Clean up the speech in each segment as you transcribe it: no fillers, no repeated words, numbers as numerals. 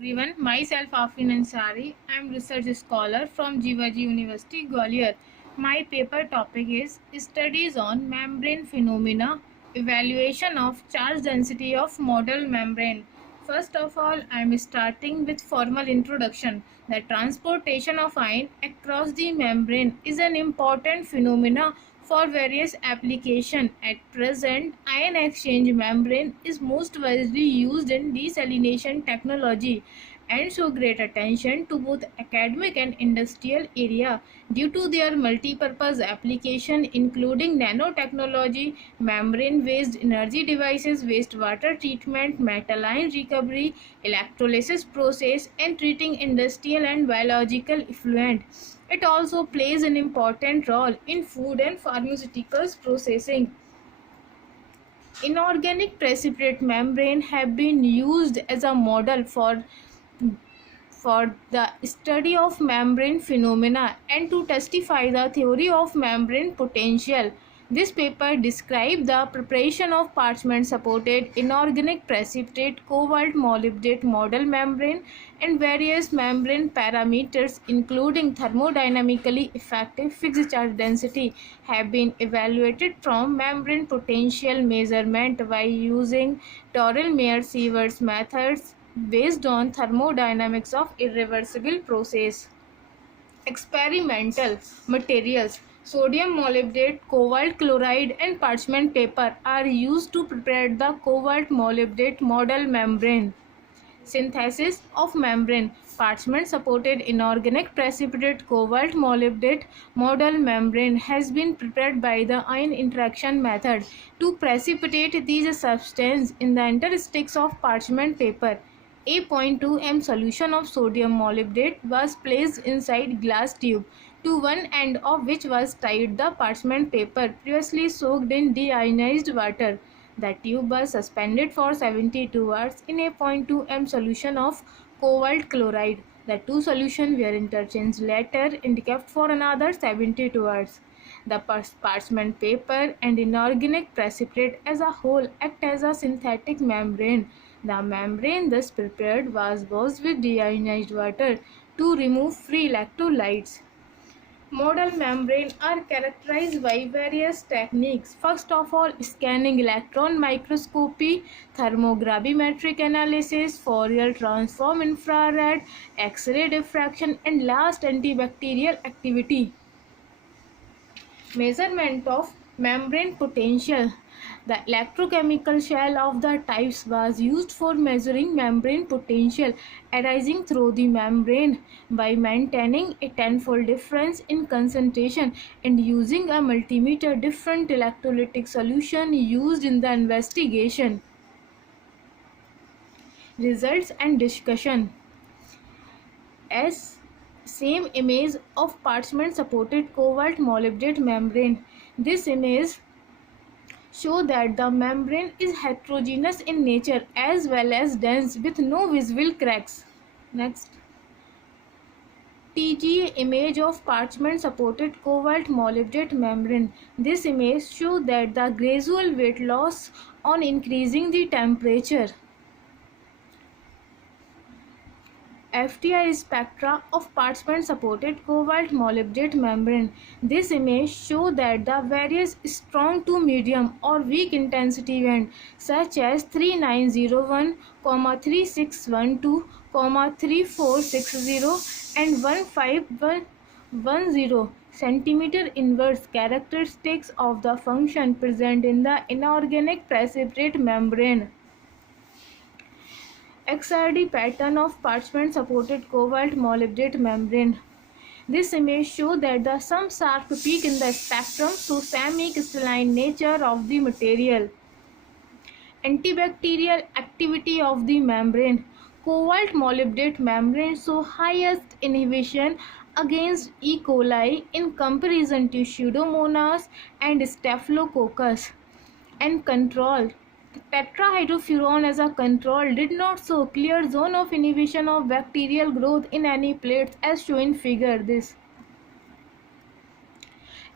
Everyone, myself Afrin Ansari. I am research scholar from Jivaji University, Gwalior. My paper topic is Studies on Membrane Phenomena, Evaluation of Charge Density of Model Membrane. First of all, I am starting with formal introduction. The transportation of ion across the membrane is an important phenomena for various applications. At present, ion exchange membrane is most widely used in desalination technology and show great attention to both academic and industrial area due to their multi-purpose application including nanotechnology, membrane-based energy devices, wastewater treatment, metal ion recovery, electrolysis process, and treating industrial and biological effluent. It also plays an important role in food and pharmaceuticals processing. Inorganic precipitate membrane have been used as a model for the study of membrane phenomena and to testify the theory of membrane potential. This paper describes the preparation of parchment-supported inorganic precipitate cobalt molybdate model membrane and various membrane parameters including thermodynamically effective fixed charge density have been evaluated from membrane potential measurement by using Torrell-Meyer-Sieverts methods based on thermodynamics of irreversible process. Experimental materials: sodium molybdate, cobalt chloride, and parchment paper are used to prepare the cobalt molybdate model membrane. Synthesis of membrane: parchment supported inorganic precipitate cobalt molybdate model membrane has been prepared by the ion interaction method to precipitate these substances in the interstices of parchment paper. A 0.2 m solution of sodium molybdate was placed inside glass tube, to one end of which was tied the parchment paper previously soaked in deionized water. The tube was suspended for 72 hours in a 0.2 m solution of cobalt chloride. The two solutions were interchanged later and kept for another 72 hours. The parchment paper and inorganic precipitate as a whole act as a synthetic membrane. The membrane thus prepared was washed with deionized water to remove free electrolytes. Model membrane are characterized by various techniques. First of all, scanning electron microscopy, thermogravimetric analysis, Fourier transform infrared, X-ray diffraction, and last antibacterial activity. Measurement of membrane potential. The electrochemical shell of the types was used for measuring membrane potential arising through the membrane by maintaining a tenfold difference in concentration and using a multimeter. Different electrolytic solution used in the investigation. Results and discussion. As same image of parchment supported cobalt molybdate membrane. This image show that the membrane is heterogeneous in nature as well as dense with no visible cracks. Next, TGA image of parchment supported cobalt molybdate membrane. This image shows that the gradual weight loss on increasing the temperature. FTI spectra of parchment supported cobalt molybdate membrane. This image shows that the various strong to medium or weak intensity band such as 3901, 3612, 3460 and 1510 centimeter inverse characteristics of the function present in the inorganic precipitate membrane. XRD pattern of parchment supported cobalt molybdate membrane. This image shows that the some sharp peak in the spectrum shows semi-crystalline nature of the material. Antibacterial activity of the membrane. Cobalt molybdate membrane show highest inhibition against E. coli in comparison to Pseudomonas and Staphylococcus, and control. Tetrahydrofuran as a control did not show clear zone of inhibition of bacterial growth in any plates as shown in figure this.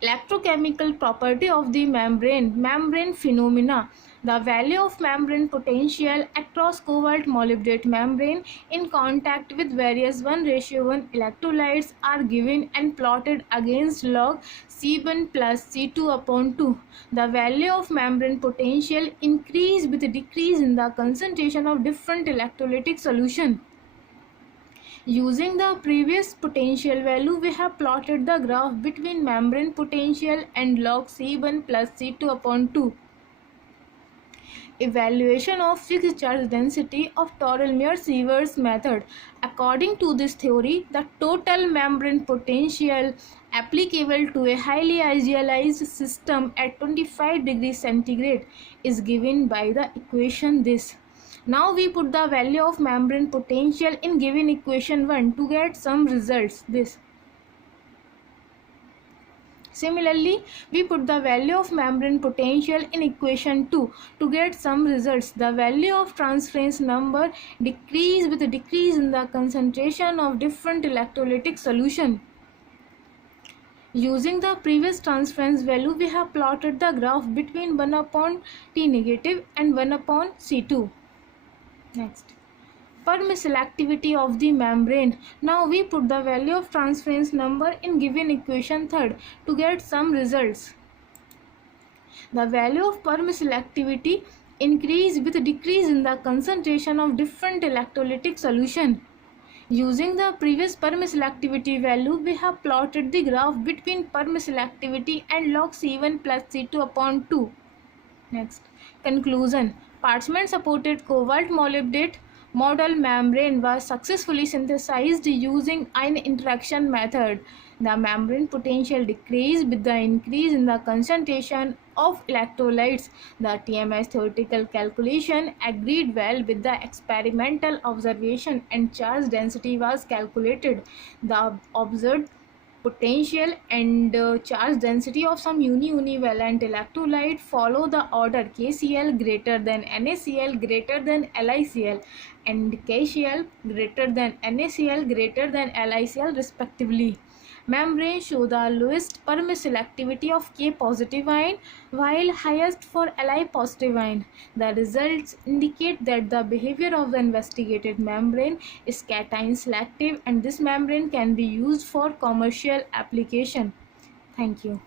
Electrochemical property of the membrane. Membrane phenomena. The value of membrane potential across cobalt molybdate membrane in contact with various 1:1 electrolytes are given and plotted against log C1 plus C2/2. The value of membrane potential increase with decrease in the concentration of different electrolytic solution. Using the previous potential value, we have plotted the graph between membrane potential and log C1 plus C2/2. Evaluation of fixed charge density of Torelmeier-Sievers method. According to this theory, the total membrane potential applicable to a highly idealized system at 25 degrees centigrade is given by the equation this. Now we put the value of membrane potential in given equation 1 to get some results this. Similarly, we put the value of membrane potential in equation 2 to get some results. The value of transference number decrease with a decrease in the concentration of different electrolytic solution. Using the previous transference value, we have plotted the graph between 1/T negative and 1/C2. Next, permeselectivity of the membrane. Now we put the value of transference number in given equation 3 to get some results. The value of permeselectivity increase with a decrease in the concentration of different electrolytic solution. Using the previous permeselectivity value, we have plotted the graph between permeselectivity and log C1 plus C2/2. Next, conclusion. Parchment supported cobalt molybdate model membrane was successfully synthesized using ion interaction method. The membrane potential decreased with the increase in the concentration of electrolytes. The TMS theoretical calculation agreed well with the experimental observation and charge density was calculated. The observed potential and charge density of some univalent electrolyte follow the order KCl greater than NaCl greater than LiCl and KCl greater than NaCl greater than LiCl respectively. Membrane show the lowest permeselectivity of K positive ion while highest for Li positive ion. The results indicate that the behavior of the investigated membrane is cation selective and this membrane can be used for commercial application. Thank you.